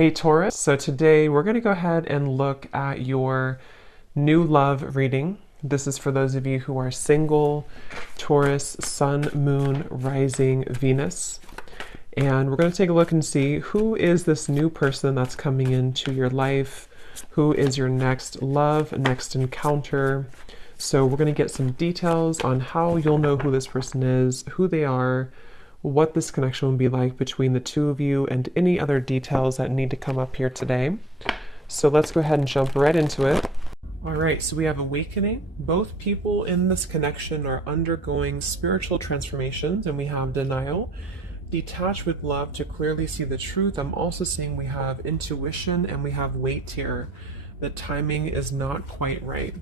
Hey Taurus, so today we're going to go ahead and look at your new love reading. This is for those of you who are single, Taurus, Sun, Moon, Rising, Venus. And we're going to take a look and see who is this new person that's coming into your life, who is your next love, next encounter. So we're going to get some details on how you'll know who this person is, who they are, what this connection will be like between the two of you, and any other details that need to come up here today. So let's go ahead and jump right into it. All right, so we have awakening. Both people in this connection are undergoing spiritual transformations, and we have denial. Detach with love to clearly see the truth. I'm also seeing we have intuition and we have weight here. The timing is not quite right.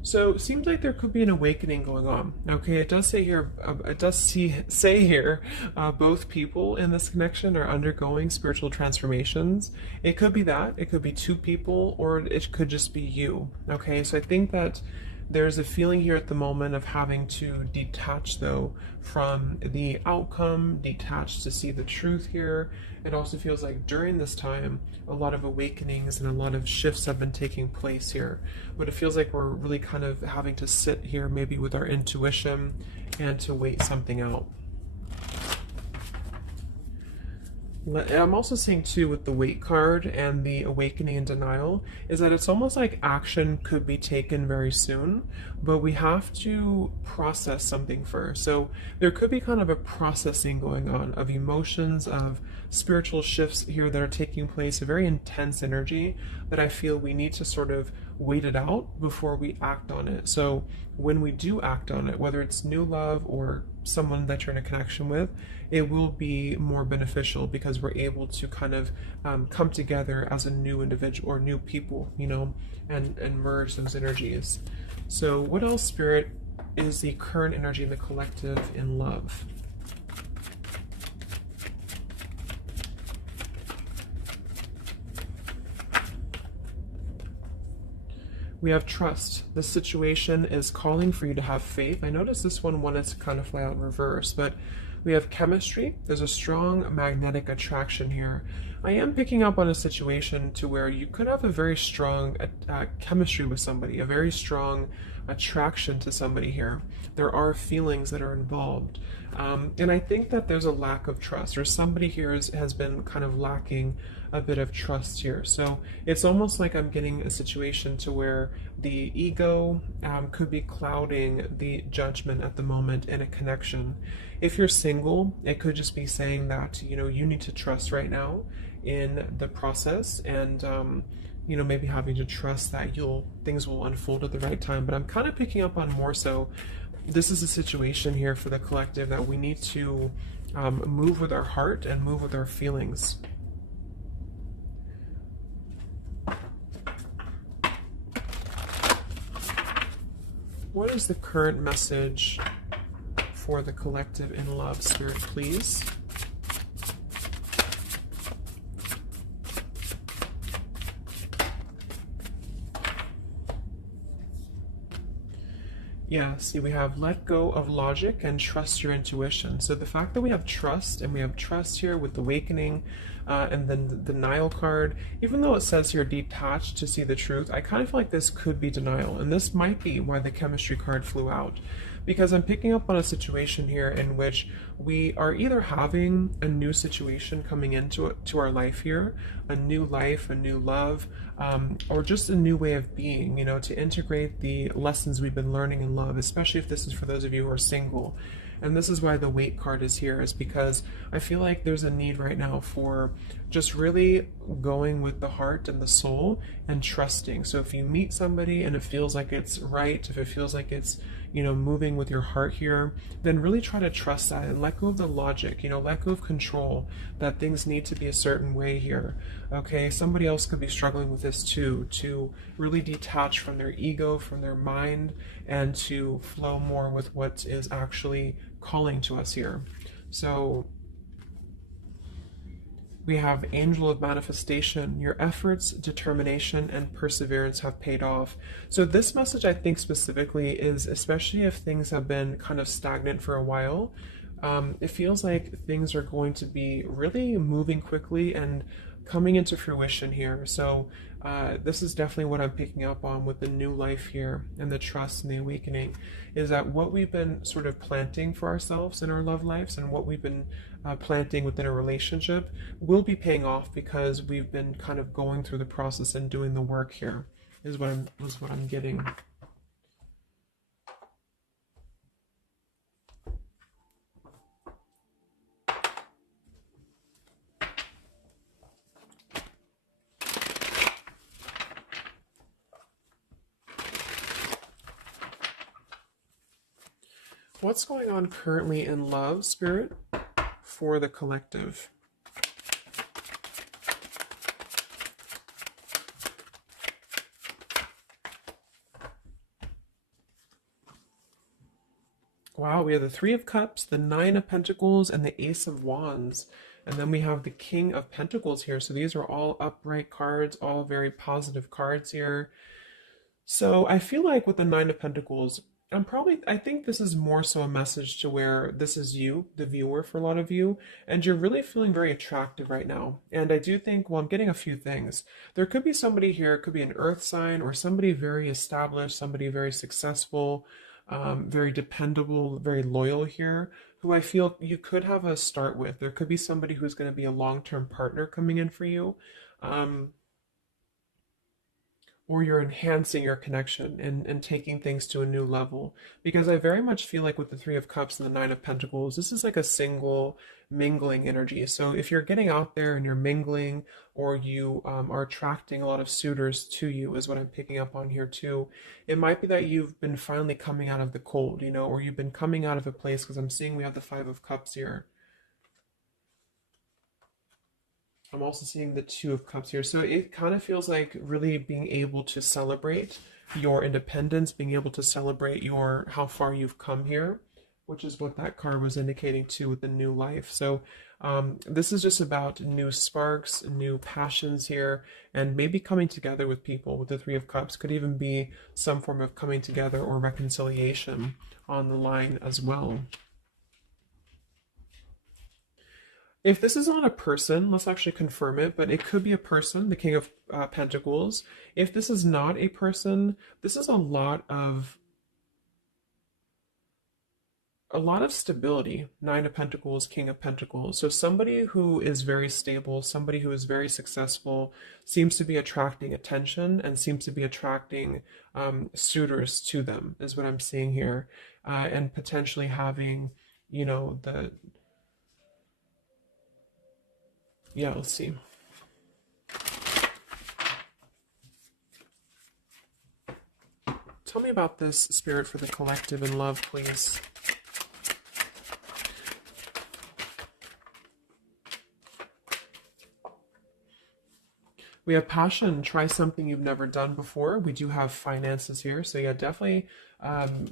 So it seems like there could be an awakening going on. Okay, it does say here, both people in this connection are undergoing spiritual transformations. It could be that, it could be two people, or it could just be you. Okay, so I think that there's a feeling here at the moment of having to detach though from the outcome, detach to see the truth here. It also feels like during this time, a lot of awakenings and a lot of shifts have been taking place here. But it feels like we're really kind of having to sit here maybe with our intuition and to wait something out. I'm also seeing too with the weight card and the awakening and denial is that it's almost like action could be taken very soon, but we have to process something first. So there could be kind of a processing going on of emotions, of spiritual shifts here that are taking place, a very intense energy that I feel we need to sort of wait it out before we act on it. So when we do act on it, whether it's new love or someone that you're in a connection with, it will be more beneficial because we're able to kind of come together as a new individual or new people, you know, and merge those energies. So what else, Spirit, is the current energy in the collective in love? We have trust. This situation is calling for you to have faith. I noticed this one wanted to kind of fly out in reverse, but we have chemistry. There's a strong magnetic attraction here. I am picking up on a situation to where you could have a very strong chemistry with somebody, a very strong attraction to somebody here. There are feelings that are involved. And I think that there's a lack of trust, or somebody here has been kind of lacking a bit of trust here. So it's almost like I'm getting a situation to where the ego could be clouding the judgment at the moment in a connection. If you're single, it could just be saying that, you know, you need to trust right now in the process, and you know, maybe having to trust that things will unfold at the right time. But I'm kind of picking up on more so this is a situation here for the collective that we need to move with our heart and move with our feelings. What is the current message for the collective in love, Spirit, please? Yeah, see, we have let go of logic and trust your intuition. So the fact that we have trust, and we have trust here with awakening, and then the denial card, even though it says here detached to see the truth, I kind of feel like this could be denial. And this might be why the chemistry card flew out. Because I'm picking up on a situation here in which we are either having a new situation coming into our life here, a new life, a new love, or just a new way of being, you know, to integrate the lessons we've been learning in love, especially if this is for those of you who are single. And this is why the weight card is here, is because I feel like there's a need right now for just really going with the heart and the soul and trusting. So if you meet somebody and it feels like it's right, if it feels like it's, you know, moving with your heart here, then really try to trust that and let go of the logic, you know, let go of control, that things need to be a certain way here. Okay, somebody else could be struggling with this too, to really detach from their ego, from their mind, and to flow more with what is actually calling to us here. So we have Angel of Manifestation. Your efforts, determination, and perseverance have paid off. So this message, I think specifically, is especially if things have been kind of stagnant for a while, it feels like things are going to be really moving quickly and coming into fruition here. So this is definitely what I'm picking up on with the new life here and the trust and the awakening, is that what we've been sort of planting for ourselves in our love lives and what we've been planting within a relationship will be paying off, because we've been kind of going through the process and doing the work here, is what I'm getting. What's going on currently in love, Spirit, for the collective? Wow, we have the Three of Cups, the Nine of Pentacles, and the Ace of Wands. And then we have the King of Pentacles here. So these are all upright cards, all very positive cards here. So I feel like with the Nine of Pentacles, I think this is more so a message to where this is you, the viewer, for a lot of you, and you're really feeling very attractive right now. And I do think, well, I'm getting a few things. There could be somebody here, it could be an earth sign or somebody very established, somebody very successful, very dependable, very loyal here, who I feel you could have a start with. There could be somebody who's going to be a long-term partner coming in for you. Or you're enhancing your connection and taking things to a new level. Because I very much feel like with the Three of Cups and the Nine of Pentacles, this is like a single mingling energy. So if you're getting out there and you're mingling, or you are attracting a lot of suitors to you, is what I'm picking up on here too. It might be that you've been finally coming out of the cold, you know, or you've been coming out of a place, because I'm seeing we have the Five of Cups here. I'm also seeing the Two of Cups here. So it kind of feels like really being able to celebrate your independence, being able to celebrate your how far you've come here, which is what that card was indicating too with the new life. So this is just about new sparks, new passions here, and maybe coming together with people. With the Three of Cups could even be some form of coming together or reconciliation on the line as well. If this is not a person, let's actually confirm it, but it could be a person, the King of Pentacles. If this is not a person, this is a lot of stability. Nine of Pentacles, King of Pentacles. So somebody who is very stable, somebody who is very successful, seems to be attracting attention and seems to be attracting suitors to them, is what I'm seeing here. And potentially having, you know, yeah, let's see. Tell me about this, Spirit, for the collective in love, please. We have passion. Try something you've never done before. We do have finances here. So yeah, definitely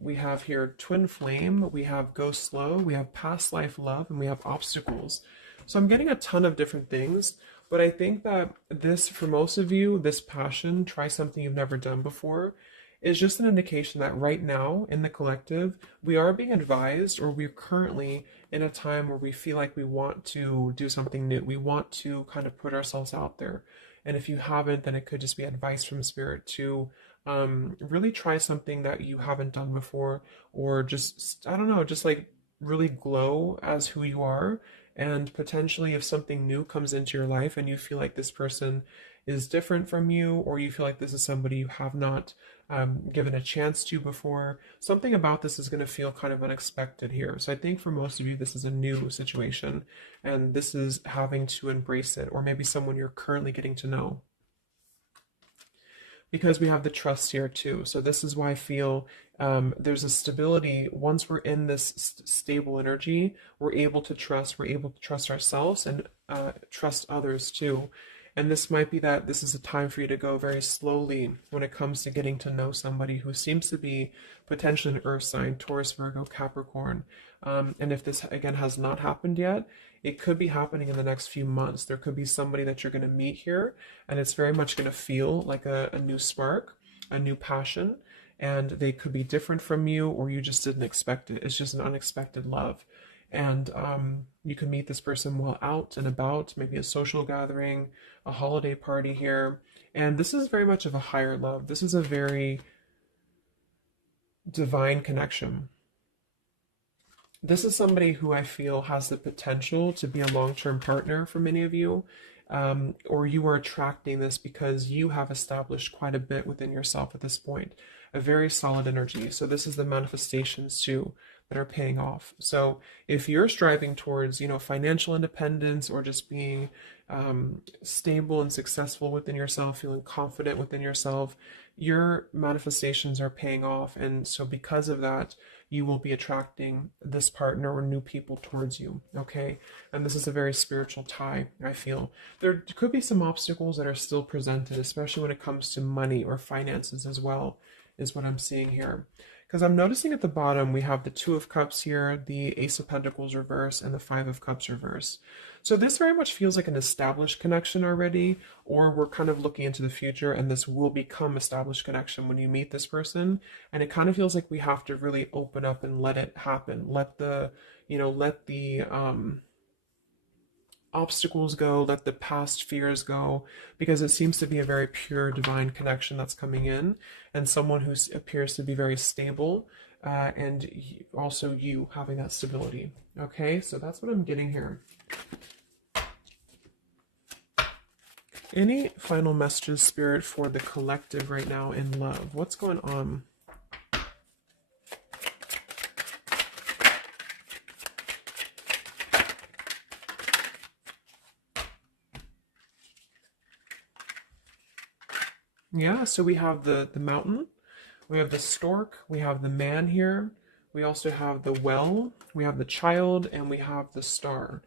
we have here twin flame. We have go slow. We have past life love. And we have obstacles. So I'm getting a ton of different things. But I think that this, for most of you, this passion, try something you've never done before, is just an indication that right now in the collective, we are being advised, or we're currently in a time where we feel like we want to do something new. We want to kind of put ourselves out there. And if you haven't, then it could just be advice from Spirit to really try something that you haven't done before, or just, I don't know, just like really glow as who you are. And potentially if something new comes into your life and you feel like this person is different from you, or you feel like this is somebody you have not given a chance to before, something about this is going to feel kind of unexpected here. So I think for most of you, this is a new situation, and this is having to embrace it, or maybe someone you're currently getting to know. Because we have the trust here too. So this is why I feel there's a stability. Once we're in this stable energy, we're able to trust ourselves and trust others too. And this might be that this is a time for you to go very slowly when it comes to getting to know somebody who seems to be potentially an earth sign, Taurus, Virgo, Capricorn. And if this, again, has not happened yet, it could be happening in the next few months. There could be somebody that you're going to meet here, and it's very much going to feel like a new spark, a new passion, and they could be different from you, or you just didn't expect it. It's just an unexpected love. And you can meet this person while out and about, maybe a social gathering, a holiday party here. And this is very much of a higher love. This is a very divine connection. This is somebody who I feel has the potential to be a long-term partner for many of you, or you are attracting this because you have established quite a bit within yourself at this point, a very solid energy. So this is the manifestations too that are paying off. So if you're striving towards, financial independence or just being stable and successful within yourself, feeling confident within yourself, your manifestations are paying off. And so because of that, you will be attracting this partner or new people towards you, okay? And this is a very spiritual tie, I feel. There could be some obstacles that are still presented, especially when it comes to money or finances as well, is what I'm seeing here. Because I'm noticing at the bottom, we have the Two of Cups here, the Ace of Pentacles reverse, and the Five of Cups reverse. So this very much feels like an established connection already, or we're kind of looking into the future and this will become established connection when you meet this person. And it kind of feels like we have to really open up and let it happen. Let the obstacles go, let the past fears go, because it seems to be a very pure divine connection that's coming in, and someone who appears to be very stable, and also you having that stability. Okay, so that's what I'm getting here. Any final messages, Spirit, for the collective right now in love? What's going on? Yeah, so we have the mountain, we have the stork, we have the man here, we also have the well, we have the child, and we have the star.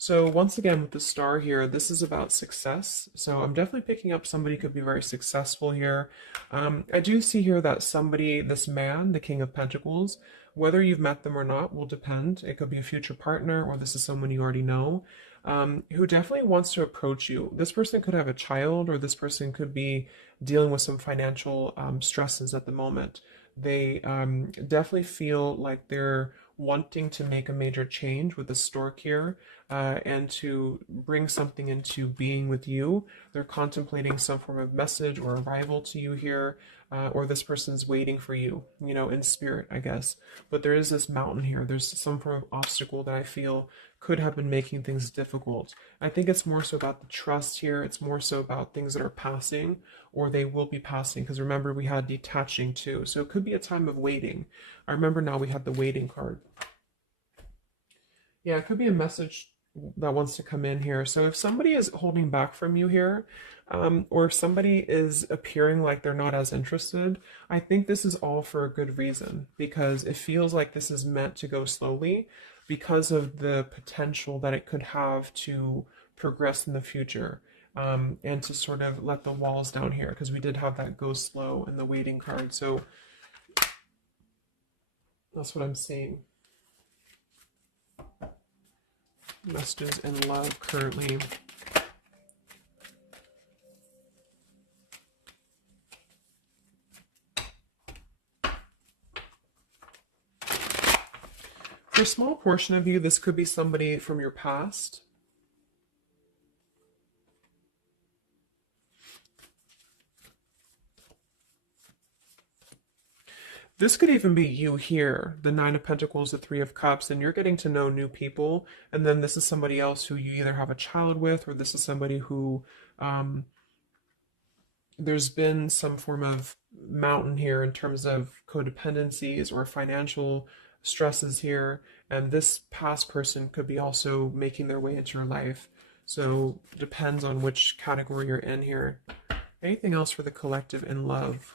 So once again, with the star here, this is about success. So I'm definitely picking up somebody could be very successful here. I do see here that somebody, this man, the King of Pentacles, whether you've met them or not will depend. It could be a future partner, or this is someone you already know, who definitely wants to approach you. This person could have a child, or this person could be dealing with some financial stresses at the moment. They definitely feel like they're wanting to make a major change with the stork here, and to bring something into being with you. They're contemplating some form of message or arrival to you here, or this person's waiting for you, in spirit, I guess. But there is this mountain here. There's some form of obstacle that I feel could have been making things difficult. I think it's more so about the trust here. It's more so about things that are passing, or they will be passing. Because remember, we had detaching too. So it could be a time of waiting. I remember now we had the waiting card. Yeah, it could be a message that wants to come in here. So if somebody is holding back from you here, or if somebody is appearing like they're not as interested, I think this is all for a good reason, because it feels like this is meant to go slowly because of the potential that it could have to progress in the future, and to sort of let the walls down here, because we did have that go slow in the waiting card. So that's what I'm seeing. Messages in love currently. For a small portion of you, this could be somebody from your past. This could even be you here, the Nine of Pentacles, the Three of Cups, and you're getting to know new people. And then this is somebody else who you either have a child with, or this is somebody who there's been some form of mountain here in terms of codependencies or financial stresses here. And this past person could be also making their way into your life. So depends on which category you're in here. Anything else for the collective in love?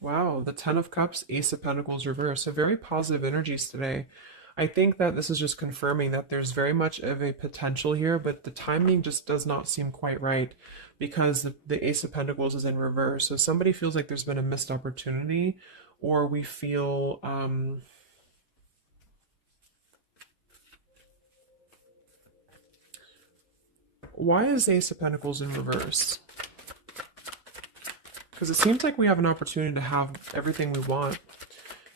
Wow, the Ten of Cups, Ace of Pentacles reverse. So very positive energies today. I think that this is just confirming that there's very much of a potential here, but the timing just does not seem quite right, because the Ace of Pentacles is in reverse. So somebody feels like there's been a missed opportunity, or we feel why is Ace of Pentacles in reverse? Because it seems like we have an opportunity to have everything we want.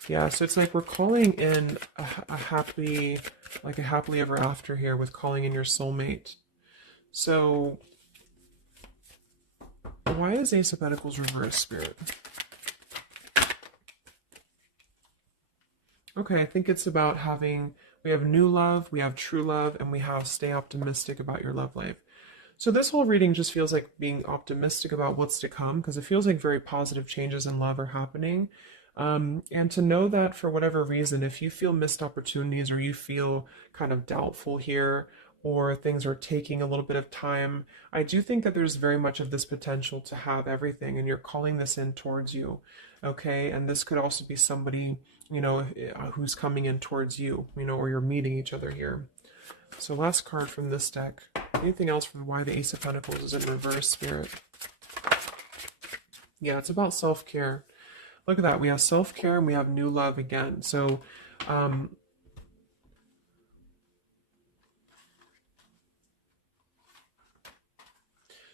Yeah, so it's like we're calling in a happy, like a happily ever after here with calling in your soulmate. So why is Ace of Pentacles reverse, Spirit? Okay, I think it's about having, we have new love, we have true love, and we have stay optimistic about your love life. So this whole reading just feels like being optimistic about what's to come, because it feels like very positive changes in love are happening. And to know that for whatever reason, if you feel missed opportunities or you feel kind of doubtful here, or things are taking a little bit of time, I do think that there's very much of this potential to have everything, and you're calling this in towards you, okay? And this could also be somebody, you know, who's coming in towards you, you know, or you're meeting each other here. So last card from this deck. Anything else from why the Ace of Pentacles is in reverse, Spirit? Yeah, it's about self-care. Look at that. We have self-care and we have new love again. So,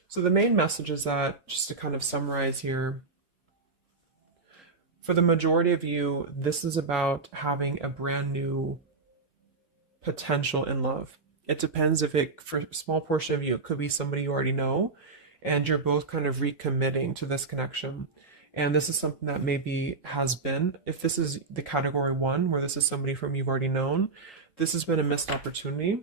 so the main message is that, just to kind of summarize here, for the majority of you, this is about having a brand new potential in love. It depends if it, for a small portion of you, it could be somebody you already know, and you're both kind of recommitting to this connection. And this is something that maybe has been, if this is the category 1, where this is somebody from you've already known, this has been a missed opportunity.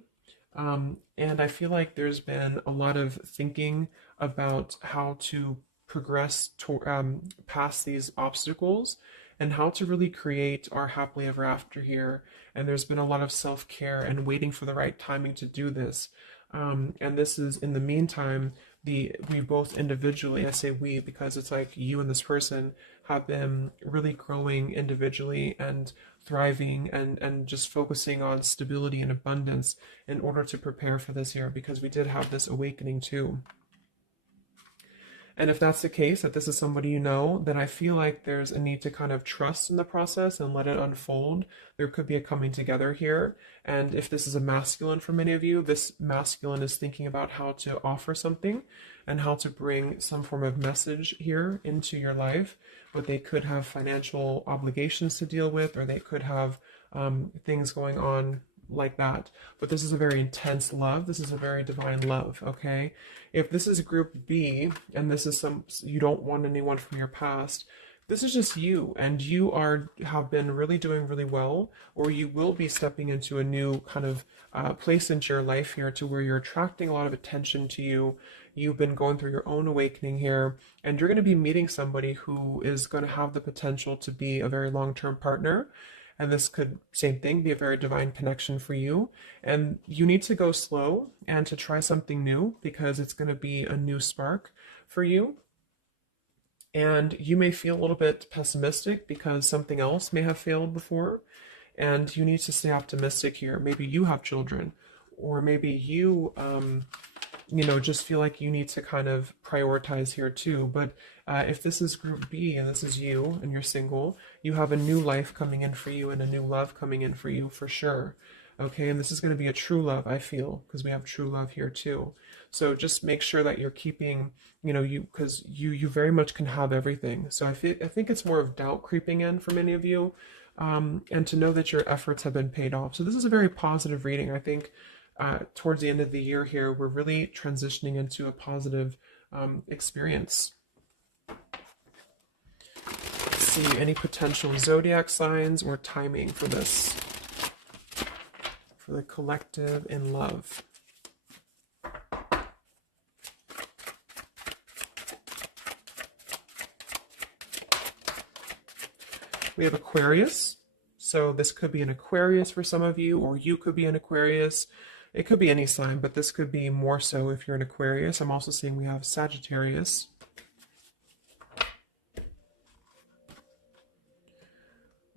And I feel like there's been a lot of thinking about how to progress to, past these obstacles and how to really create our happily ever after here. And there's been a lot of self-care and waiting for the right timing to do this. And this is, in the meantime, we both individually, I say we because it's like you and this person have been really growing individually and thriving and just focusing on stability and abundance in order to prepare for this year, because we did have this awakening too. And if that's the case, that this is somebody you know, then I feel like there's a need to kind of trust in the process and let it unfold. There could be a coming together here. And if this is a masculine for many of you, this masculine is thinking about how to offer something and how to bring some form of message here into your life. But they could have financial obligations to deal with, or they could have things going on like that. But this is a very intense love. This is a very divine love, okay? If this is group B and this is you don't want anyone from your past, this is just you, and you have been really doing really well, or you will be stepping into a new kind of place into your life here to where you're attracting a lot of attention to you. You've been going through your own awakening here, and you're going to be meeting somebody who is going to have the potential to be a very long-term partner. And this could, same thing, be a very divine connection for you. And you need to go slow and to try something new, because it's going to be a new spark for you. And you may feel a little bit pessimistic because something else may have failed before. And you need to stay optimistic here. Maybe you have children, or maybe you, just feel like you need to kind of prioritize here too. But if this is group B and this is you and you're single, you have a new life coming in for you and a new love coming in for you for sure. Okay, and this is going to be a true love, I feel, because we have true love here too. So just make sure that you're keeping, because you very much can have everything. So I think it's more of doubt creeping in for many of you, and to know that your efforts have been paid off. So this is a very positive reading. I think towards the end of the year here, we're really transitioning into a positive experience. Let's see, any potential zodiac signs or timing for this, for the collective in love. We have Aquarius. So this could be an Aquarius for some of you, or you could be an Aquarius. It could be any sign, but this could be more so if you're an Aquarius. I'm also seeing we have Sagittarius.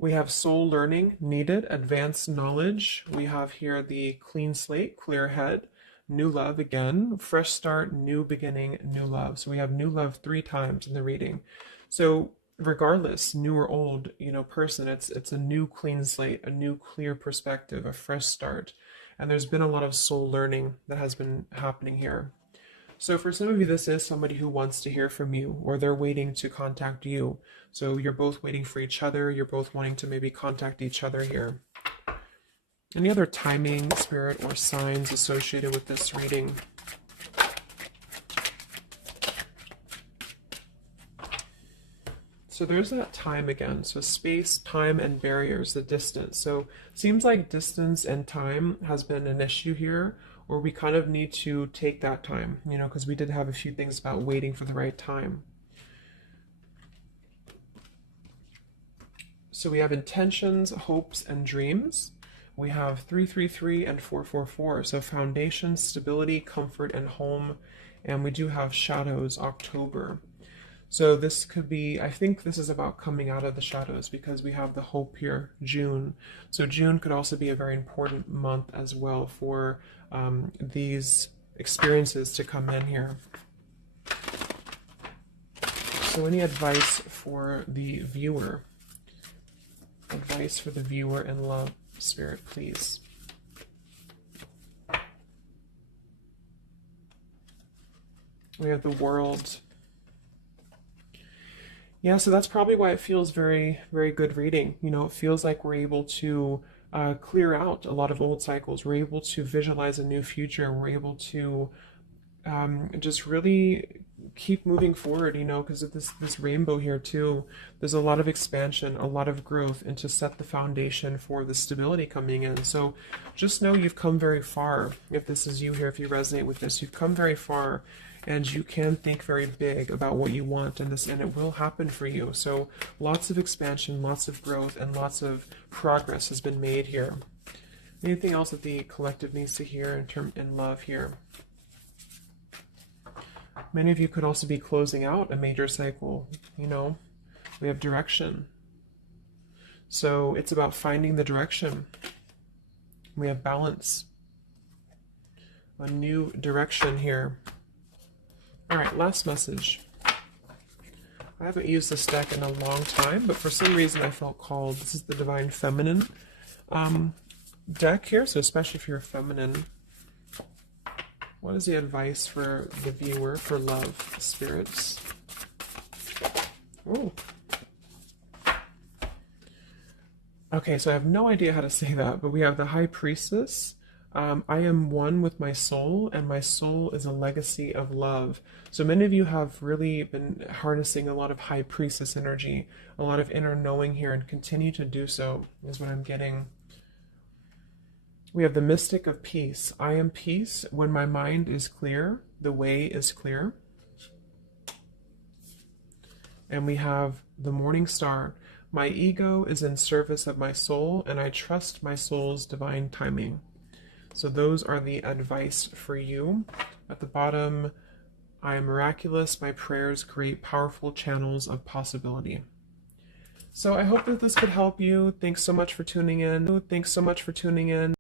We have soul learning needed, advanced knowledge. We have here the clean slate, clear head, new love again, fresh start, new beginning, new love. So we have new love 3 times in the reading. So regardless, new or old, person, it's a new clean slate, a new clear perspective, a fresh start. And there's been a lot of soul learning that has been happening here. So for some of you, this is somebody who wants to hear from you, or they're waiting to contact you. So you're both waiting for each other. You're both wanting to maybe contact each other here. Any other timing, spirit, or signs associated with this reading? So there's that time again. So space, time, and barriers, the distance. So seems like distance and time has been an issue here, or we kind of need to take that time, you know, because we did have a few things about waiting for the right time. So we have intentions, hopes, and dreams. We have 333 and 444. So foundation, stability, comfort, and home. And we do have shadows, October. So this could be, I think this is about coming out of the shadows, because we have the hope here, June. So June could also be a very important month as well for these experiences to come in here. So any advice for the viewer? Advice for the viewer in love, Spirit, please. We have the World. Yeah, so that's probably why it feels very, very good reading. You know, it feels like we're able to clear out a lot of old cycles. We're able to visualize a new future. We're able to just really keep moving forward, you know, because of this rainbow here too. There's a lot of expansion, a lot of growth, and to set the foundation for the stability coming in. So just know you've come very far. If this is you here, if you resonate with this, you've come very far. And you can think very big about what you want, and it will happen for you. So lots of expansion, lots of growth, and lots of progress has been made here. Anything else that the collective needs to hear in love here? Many of you could also be closing out a major cycle. You know, we have direction. So it's about finding the direction. We have balance. A new direction here. All right, last message. I haven't used this deck in a long time, but for some reason I felt called. This is the Divine Feminine deck here, so especially if you're feminine. What is the advice for the viewer for love, spirits? Ooh. Okay, so I have no idea how to say that, but we have the High Priestess. I am one with my soul, and my soul is a legacy of love. So many of you have really been harnessing a lot of High Priestess energy, a lot of inner knowing here, and continue to do so, is what I'm getting. We have the Mystic of Peace. I am peace. When my mind is clear, the way is clear. And we have the Morning Star. My ego is in service of my soul, and I trust my soul's divine timing. So those are the advice for you. At the bottom, I am miraculous. My prayers create powerful channels of possibility. So I hope that this could help you. Thanks so much for tuning in. Thanks so much for tuning in.